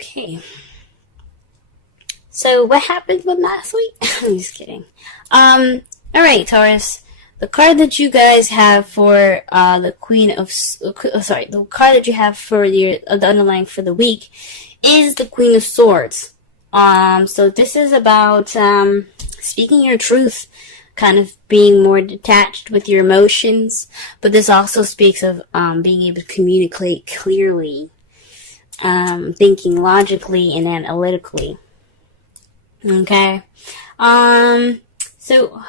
Okay. So what happened with last week? I'm just kidding. Alright, Taurus. The card that you guys have for the the card that you have for the underlying for the week is the Queen of Swords. So this is about speaking your truth, kind of being more detached with your emotions, but this also speaks of being able to communicate clearly, thinking logically and analytically. Okay. So,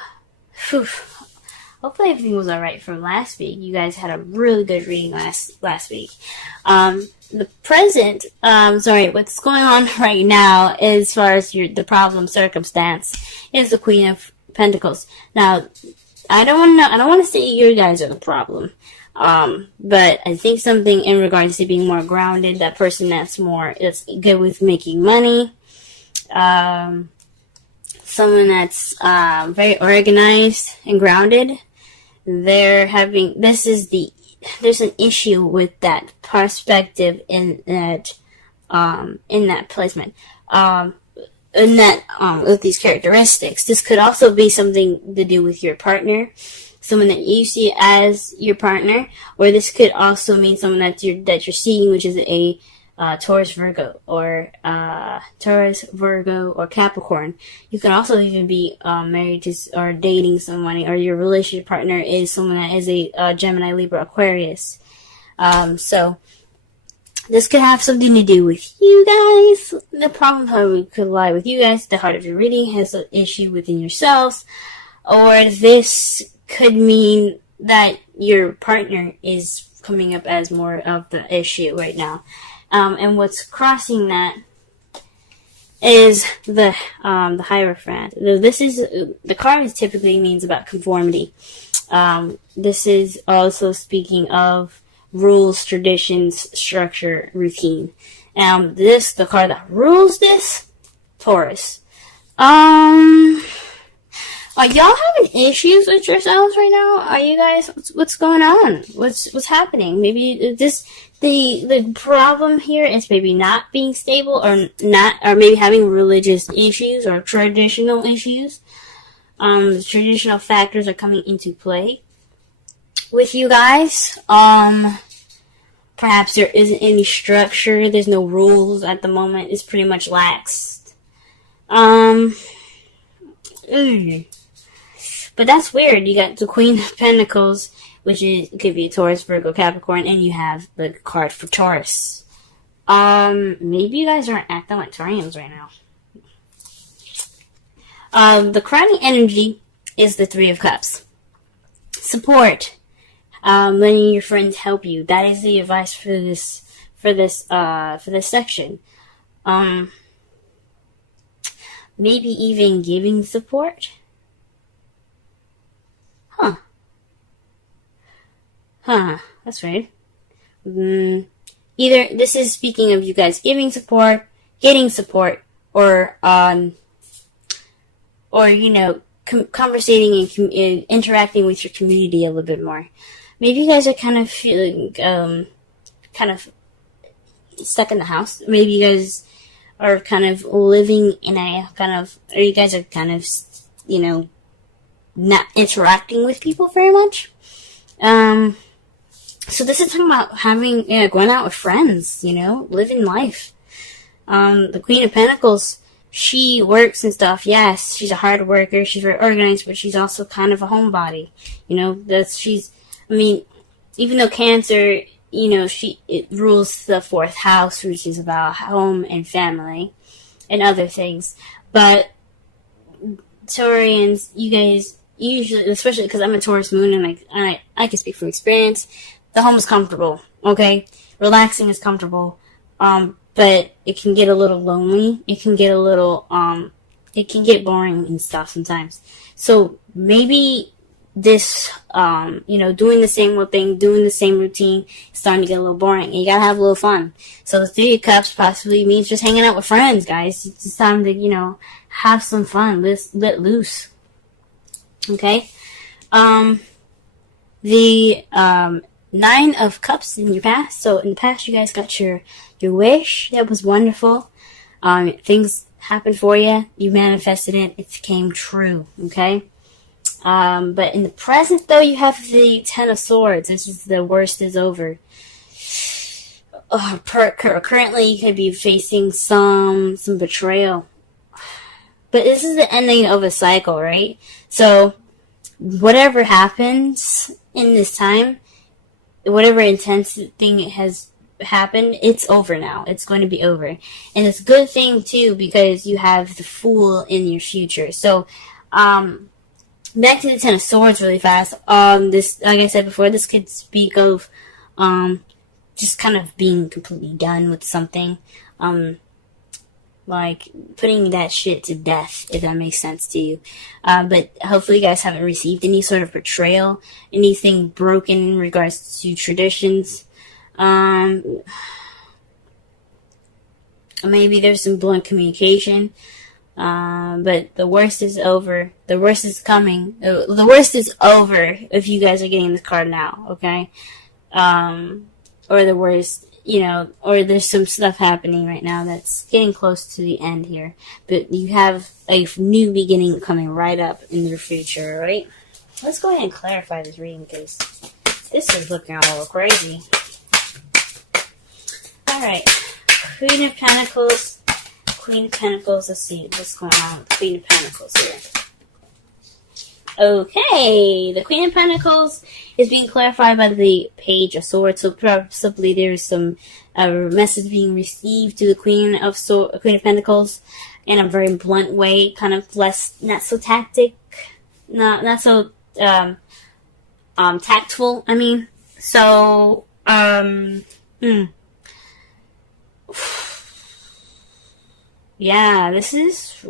hopefully everything was alright from last week. You guys had a really good reading last week. The present, what's going on right now as far as the problem circumstance is the Queen of Pentacles. Now, I don't want to say you guys are the problem. But I think something in regards to being more grounded, that person that's good with making money, someone that's very organized and grounded, there's an issue with that perspective in that placement, with these characteristics. This could also be something to do with your partner, someone that you see as your partner, or this could also mean someone that you're seeing, which is a Taurus, Virgo, or Capricorn. You can also even be married to or dating someone, or your relationship partner is someone that is a Gemini, Libra, Aquarius. So this could have something to do with you guys. The problem could lie with you guys. The heart of your reading has an issue within yourselves, or this could mean that your partner is coming up as more of the issue right now. And what's crossing that is the Hierophant. This is the card typically means about conformity. This is also speaking of rules, traditions, structure, routine. The card that rules this, Taurus. Are y'all having issues with yourselves right now? Are you guys? What's going on? What's happening? Maybe the problem here is maybe not being stable, or maybe having religious issues or traditional issues. The traditional factors are coming into play with you guys. Perhaps there isn't any structure. There's no rules at the moment. It's pretty much laxed. But that's weird. You got the Queen of Pentacles, which could be Taurus, Virgo, Capricorn, and you have the card for Taurus. Maybe you guys aren't acting like Taurians right now. The crowning energy is the Three of Cups. Support. Letting your friends help you. That is the advice for this section. Maybe even giving support. That's weird. Either this is speaking of you guys giving support, getting support, or conversating and interacting with your community a little bit more. Maybe you guys are kind of feeling kind of stuck in the house. Maybe you guys are kind of living in or you guys are kind of not interacting with people very much. So this is talking about going out with friends, living life. The Queen of Pentacles, she works and stuff. Yes, she's a hard worker. She's very organized, but she's also kind of a homebody. Even though Cancer, it rules the fourth house, which is about home and family and other things. But Taurians, you guys usually, especially because I'm a Taurus moon and I can speak from experience, the home is comfortable, okay? Relaxing is comfortable, but it can get a little lonely. It can get it can get boring and stuff sometimes. So maybe this, doing the same old thing, doing the same routine, is starting to get a little boring, and you gotta have a little fun. So the Three of Cups possibly means just hanging out with friends, guys. It's time to, have some fun, let loose. Okay? Nine of Cups in your past. So in the past, you guys got your wish. That was wonderful. Things happened for you. You manifested it. It came true. Okay. But in the present, though, you have the Ten of Swords. This is the worst is over. Currently, you could be facing some betrayal. But this is the ending of a cycle, right? So, whatever happens in this time, whatever intense thing has happened, it's over now. It's going to be over. And it's a good thing, too, because you have the Fool in your future. So, back to the Ten of Swords really fast. This, like I said before, this could speak of, just kind of being completely done with something. Like putting that shit to death, if that makes sense to you. But hopefully you guys haven't received any sort of betrayal, anything broken in regards to traditions. Maybe there's some blunt communication. But the worst is over. The worst is coming. The worst is over if you guys are getting this card now, okay? Or the worst, or there's some stuff happening right now that's getting close to the end here. But you have a new beginning coming right up in your future, right? Let's go ahead and clarify this reading because this is looking a little crazy. Alright. Queen of Pentacles. Queen of Pentacles. Let's see what's going on with the Queen of Pentacles here. Okay, the Queen of Pentacles is being clarified by the Page of Swords. So possibly there's some message being received to the Queen of Pentacles in a very blunt way, kind of not so tactful. I mean, so yeah, this is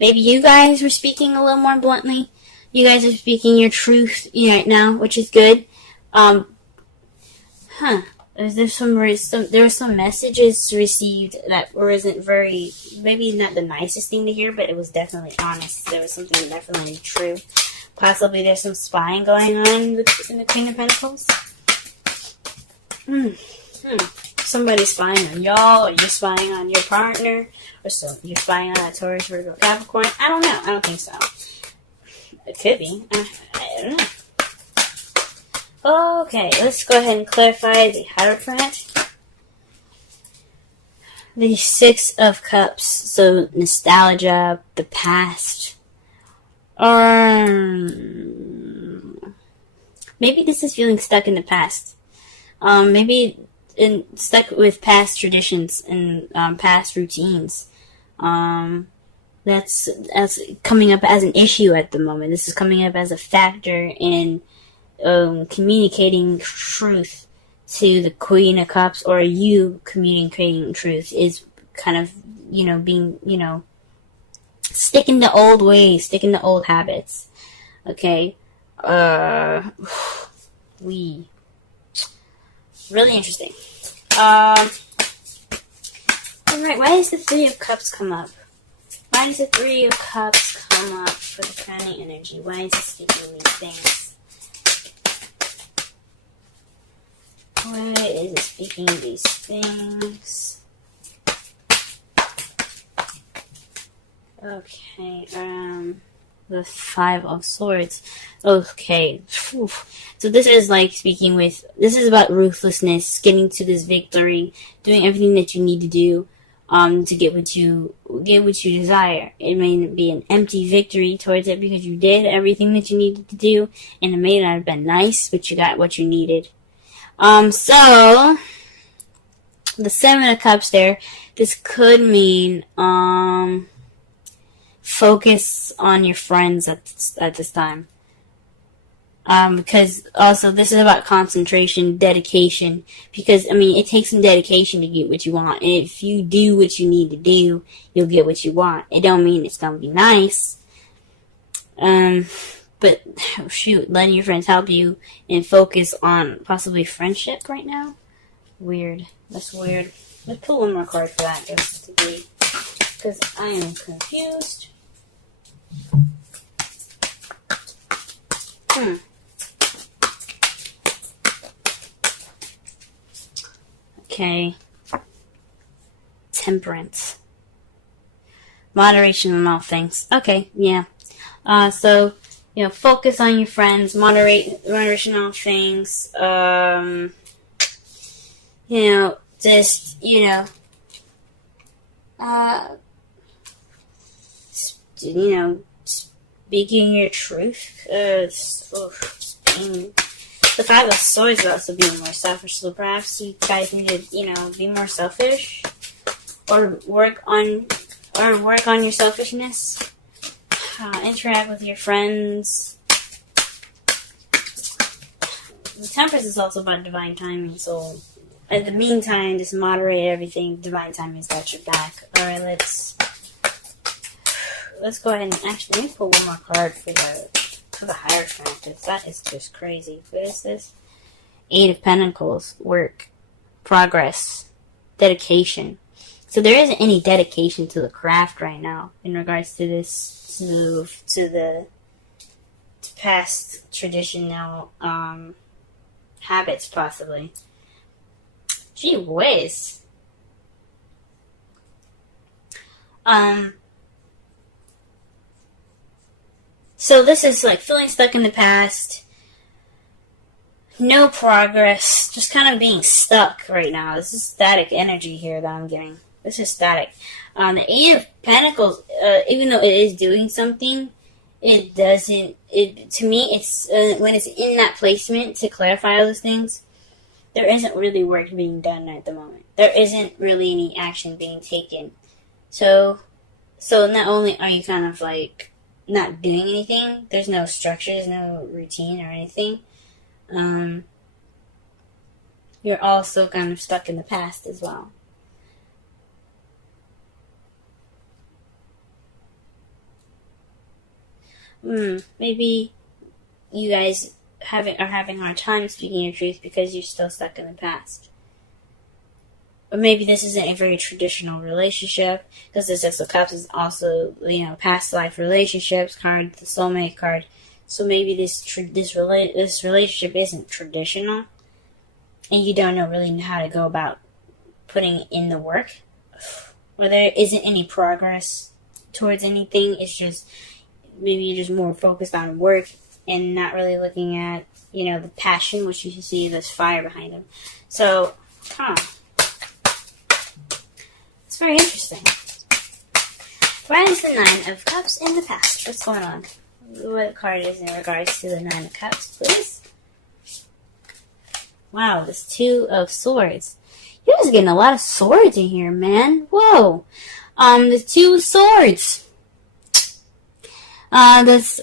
maybe you guys were speaking a little more bluntly. You guys are speaking your truth right now, which is good. There were some messages received that wasn't very, maybe not the nicest thing to hear, but it was definitely honest. There was something definitely true. Possibly there's some spying going on in the Queen of Pentacles. Somebody's spying on y'all, or you're spying on your partner, or so you're spying on that Taurus, Virgo, Capricorn. I don't know. I don't think so. It could be. I don't know. Okay, let's go ahead and clarify the Hierophant. The Six of Cups. So, nostalgia, the past. Maybe this is feeling stuck in the past. Maybe stuck with past traditions and past routines. That's coming up as an issue at the moment. This is coming up as a factor in communicating truth to the Queen of Cups, or you communicating truth is kind of, being, sticking to old ways, sticking to old habits. Okay? Really interesting. Alright, why does the Three of Cups come up? Why does the Three of Cups come up for the crowning energy? Why is it speaking these things? Why is it speaking these things? Okay, the Five of Swords. Okay. Whew. So this is like this is about ruthlessness, getting to this victory, doing everything that you need to do to get what you desire. It may be an empty victory towards it because you did everything that you needed to do, and it may not have been nice, but you got what you needed. So the Seven of Cups there, this could mean focus on your friends at this time. Because also this is about concentration, dedication, because, it takes some dedication to get what you want, and if you do what you need to do, you'll get what you want. It don't mean it's gonna be nice, but, shoot, letting your friends help you and focus on possibly friendship right now? Weird. That's weird. Let's pull one more card for that, just to be, because I am confused. Okay. Temperance. Moderation in all things. Okay, yeah. So, focus on your friends, moderation on all things. Speaking your truth. The Five of Swords is also being more selfish, so perhaps you guys need to, be more selfish, or work on your selfishness. Interact with your friends. The Temperance is also about divine timing, so in the meantime, just moderate everything. Divine timing's got your back. All right, let's go ahead and actually let me pull one more card for the Hierophant, because that is just crazy. What is this? Eight of Pentacles. Work, progress, dedication. So there isn't any dedication to the craft right now in regards to this, to the past traditional habits, possibly. Gee whiz. So this is like feeling stuck in the past. No progress. Just kind of being stuck right now. This is static energy here that I'm getting. This is static. The Eight of Pentacles, even though it is doing something, it doesn't, to me, it's, when it's in that placement to clarify all those things, there isn't really work being done at the moment. There isn't really any action being taken. So not only are you kind of like not doing anything, there's no structure, there's no routine or anything, you're also kind of stuck in the past as well. Maybe you guys are having a hard time speaking your truth because you're still stuck in the past. Or maybe this isn't a very traditional relationship, because this Six of Cups is also, past life relationships card, the soulmate card. So maybe this relationship isn't traditional, and you don't really know how to go about putting in the work, or there isn't any progress towards anything. It's just maybe you're just more focused on work and not really looking at, the passion, which you can see this fire behind them. So, it's very interesting. Why is the Nine of Cups in the past? What's going on? What card is in regards to the Nine of Cups, please? Wow, this Two of Swords. You guys are getting a lot of swords in here, man. Whoa. The Two of Swords. That's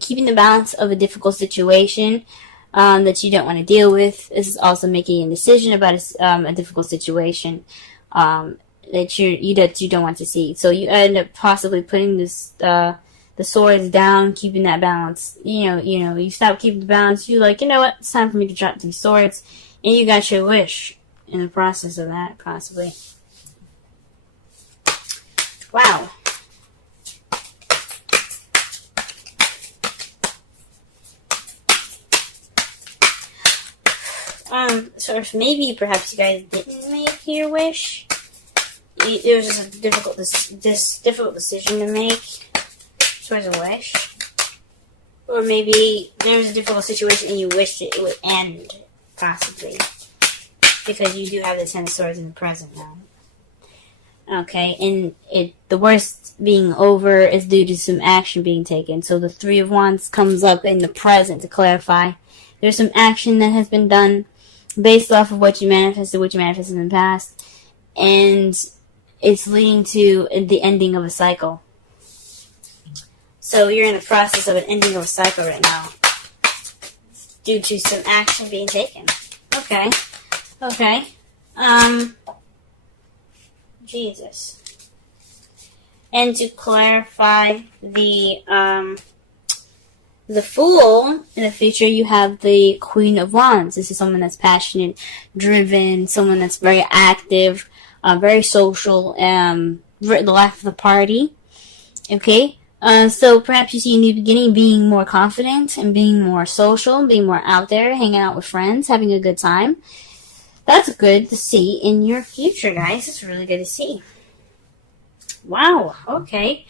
keeping the balance of a difficult situation that you don't want to deal with. This is also making a decision about a difficult situation that you don't want to see. So you end up possibly putting the swords down, keeping that balance. You stop keeping the balance. You're like, you know what? It's time for me to drop these swords, and you got your wish in the process of that, possibly. Wow. So maybe perhaps you guys didn't make your wish. It was just a difficult decision to make towards a wish. Or maybe there was a difficult situation and you wished it would end, possibly. Because you do have the Ten of Swords in the present now. Okay, and the worst being over is due to some action being taken. So the Three of Wands comes up in the present to clarify. There's some action that has been done based off of what you manifested in the past, and it's leading to the ending of a cycle. So you're in the process of an ending of a cycle right now, due to some action being taken. Okay. Jesus. And to clarify the Fool, in the future, you have the Queen of Wands. This is someone that's passionate, driven, someone that's very active, very social, the life of the party. Okay? So perhaps you see a new beginning, being more confident and being more social, being more out there, hanging out with friends, having a good time. that's good to see in your future, guys. It's really good to see. Wow. Okay.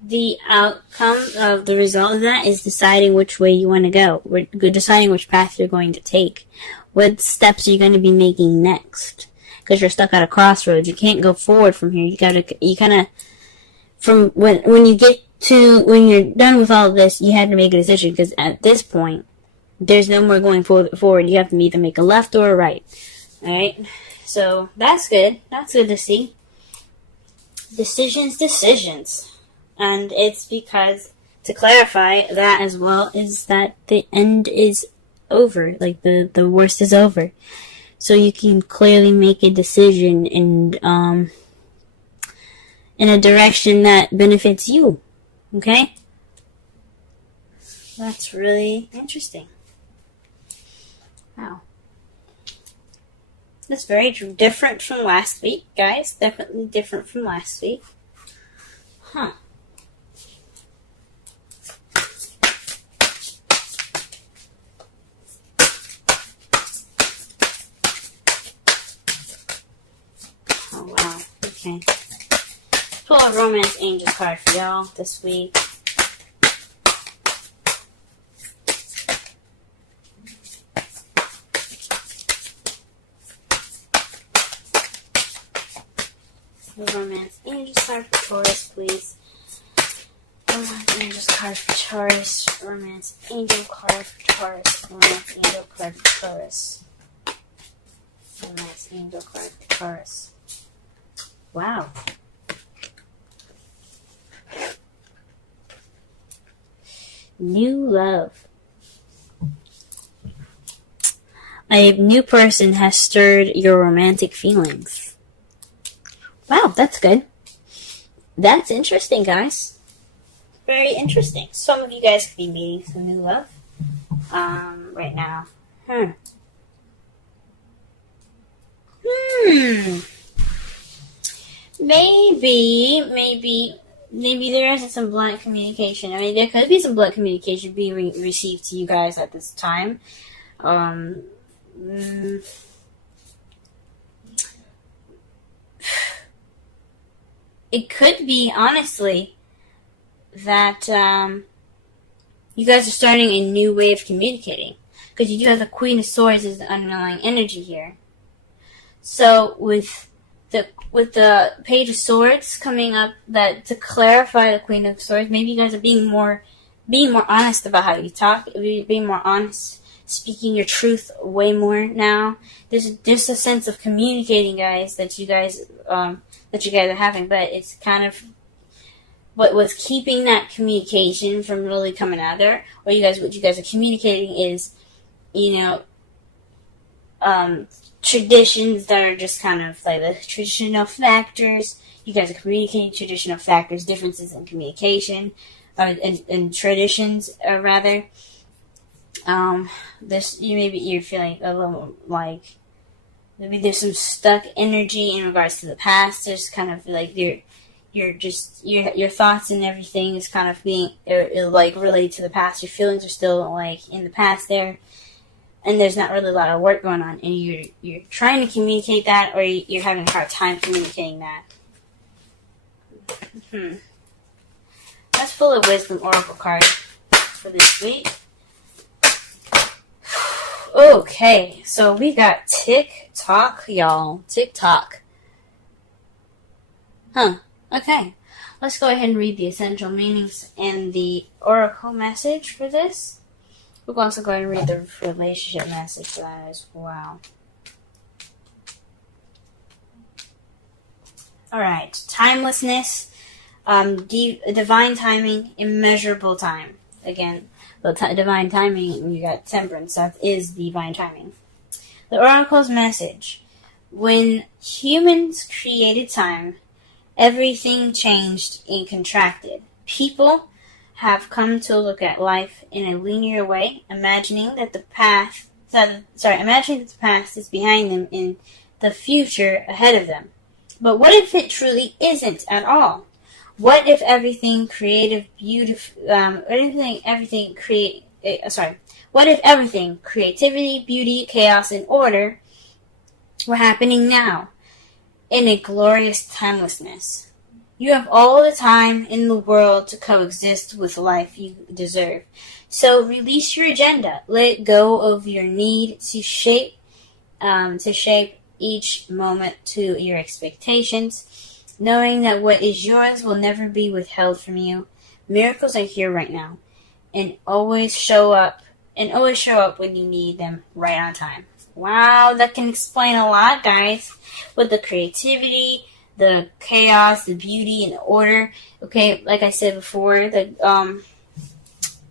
The outcome of the result of that is deciding which way you want to go. We're deciding which path you're going to take. What steps are you going to be making next? Because you're stuck at a crossroads. You can't go forward from here. You kind of, from when you're done with all of this, you had to make a decision. Because at this point, there's no more going forward. You have to either make a left or a right. Alright? So, that's good. That's good to see. Decisions. And it's because, to clarify that as well, is that the end is over. Like, the worst is over. So you can clearly make a decision in a direction that benefits you. Okay? That's really interesting. Wow. That's very different from last week, guys. Definitely different from last week. Huh. Oh, wow. Okay. Pull a Romance Angel card for y'all this week. Romance Angel card for Taurus, please. Romance Angel card for Taurus. Romance Angel card for Taurus. Romance Angel card for Taurus. Romance Angel card for Taurus. Wow. New love. A new person has stirred your romantic feelings. Wow, that's good. That's interesting, guys. Very interesting. Some of you guys could be meeting some new love right now. Maybe there isn't some blunt communication. I mean, there could be some blunt communication being received to you guys at this time. It could be, honestly, that you guys are starting a new way of communicating. Because you do have the Queen of Swords as the underlying energy here. So, with the Page of Swords coming up, that to clarify the Queen of Swords, maybe you guys are being more honest about how you talk, being more honest, speaking your truth way more now. There's a sense of communicating, guys, that you guys are having, but it's kind of what was keeping that communication from really coming out there, or what you guys are communicating is, traditions that are just kind of like the traditional factors. You guys are communicating traditional factors, differences in communication, and traditions, rather. You're feeling a little like maybe there's some stuck energy in regards to the past. There's kind of like your thoughts and everything is kind of being like related to the past. Your feelings are still like in the past there, and there's not really a lot of work going on. And you're trying to communicate that, or you're having a hard time communicating that. That's full of wisdom oracle card for this week. Okay, so we got TikTok, y'all. TikTok. Okay. Let's go ahead and read the essential meanings and the oracle message for this. We'll also go ahead and read the relationship message for that as well. Alright, timelessness, divine timing, immeasurable time. Again, the divine timing, you got temperance, that is divine timing. The oracle's message. When humans created time, everything changed and contracted. People have come to look at life in a linear way, imagining that the past is behind them and the future ahead of them. But what if it truly isn't at all? What if everything creative, beautiful, what if everything, creativity, beauty, chaos, and order, were happening now, in a glorious timelessness? You have all the time in the world to coexist with the life you deserve. So release your agenda. Let go of your need to shape each moment to your expectations, knowing that what is yours will never be withheld from you. Miracles are here right now, and always show up when you need them, right on time. Wow, that can explain a lot, guys. With the creativity, the chaos, the beauty, and the order. Okay, like I said before, the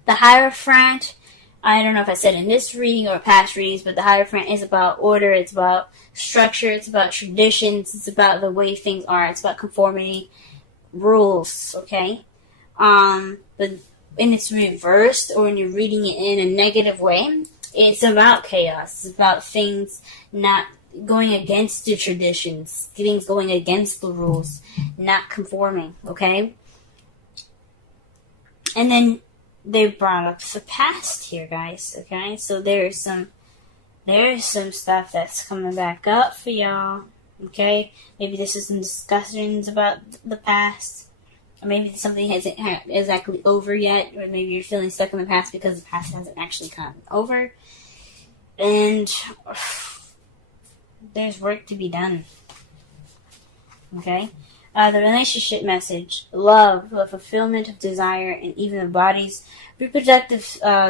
Hierophant, I don't know if I said in this reading or past readings, but the Hierophant is about order, it's about structure, it's about traditions, it's about the way things are, it's about conformity, rules, okay? But when it's reversed, or when you're reading it in a negative way, it's about chaos. It's about things not going against the traditions, things going against the rules, not conforming, okay? And then they brought up the past here, guys, okay? So there's some stuff that's coming back up for y'all, okay? Maybe this is some discussions about the past. Or maybe something isn't exactly over yet, or maybe you're feeling stuck in the past because the past hasn't actually come over. And there's work to be done. Okay? The relationship message, love, the fulfillment of desire, and even the body's reproductive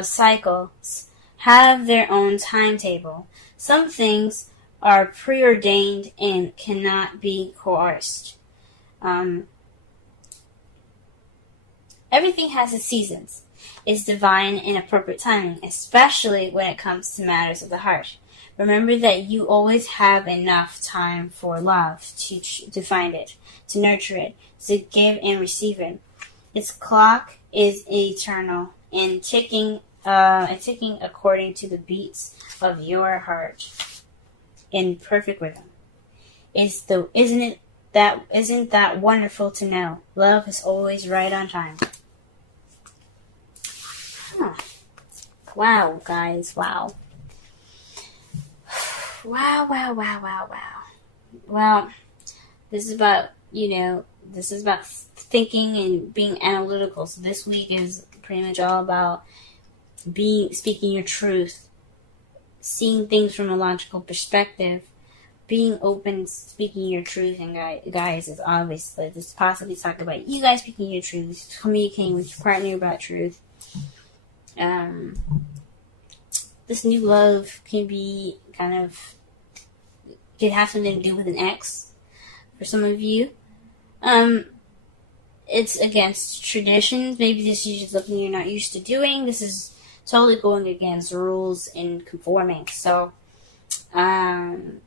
cycles have their own timetable. Some things are preordained and cannot be coerced. Everything has its seasons. It's divine and appropriate timing, especially when it comes to matters of the heart. Remember that you always have enough time for love, to find it, to nurture it, to give and receive it. Its clock is eternal and ticking according to the beats of your heart in perfect rhythm. Isn't that wonderful to know? Love is always right on time. Huh. Wow, guys, wow. Wow. Well, this is about thinking and being analytical. So this week is pretty much all about speaking your truth, seeing things from a logical perspective, being open, speaking your truth. And guys, is obviously this possibly talk about you guys speaking your truth, communicating with your partner about truth. This new love can have something to do with an ex for some of you. It's against traditions. Maybe this is just something you're not used to doing. This is totally going against rules and conforming. So, best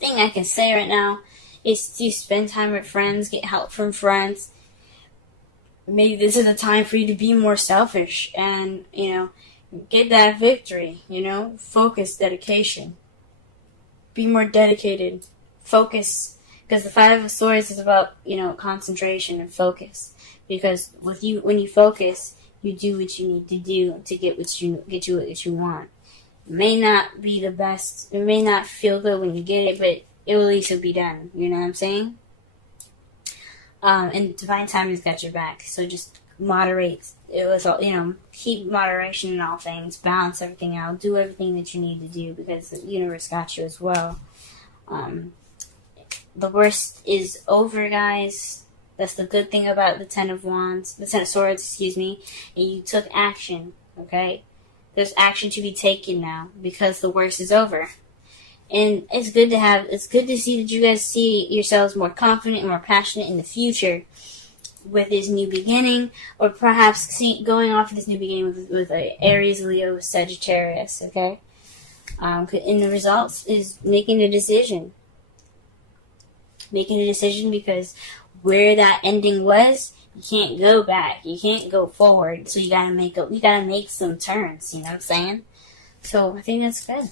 thing I can say right now is to spend time with friends, get help from friends. Maybe this is a time for you to be more selfish and, get that victory, focus, dedication. Be more dedicated. Focus. Because the Five of Swords is about, concentration and focus. Because when you focus, you do what you need to do to get what you want. It may not be the best. It may not feel good when you get it, but it will at least be done. You know what I'm saying? And divine timing's got your back. So just moderate. It was all, keep moderation in all things. Balance everything out. Do everything that you need to do because the universe got you as well. The worst is over, guys. That's the good thing about the Ten of Swords, and you took action, okay? There's action to be taken now because the worst is over. And it's good to see that you guys see yourselves more confident and more passionate in the future with this new beginning, or perhaps going off of this new beginning with Aries, Leo, Sagittarius, okay? And the results is making a decision. Making a decision because where that ending was, you can't go back. You can't go forward. So you gotta make some turns, you know what I'm saying? So I think that's good.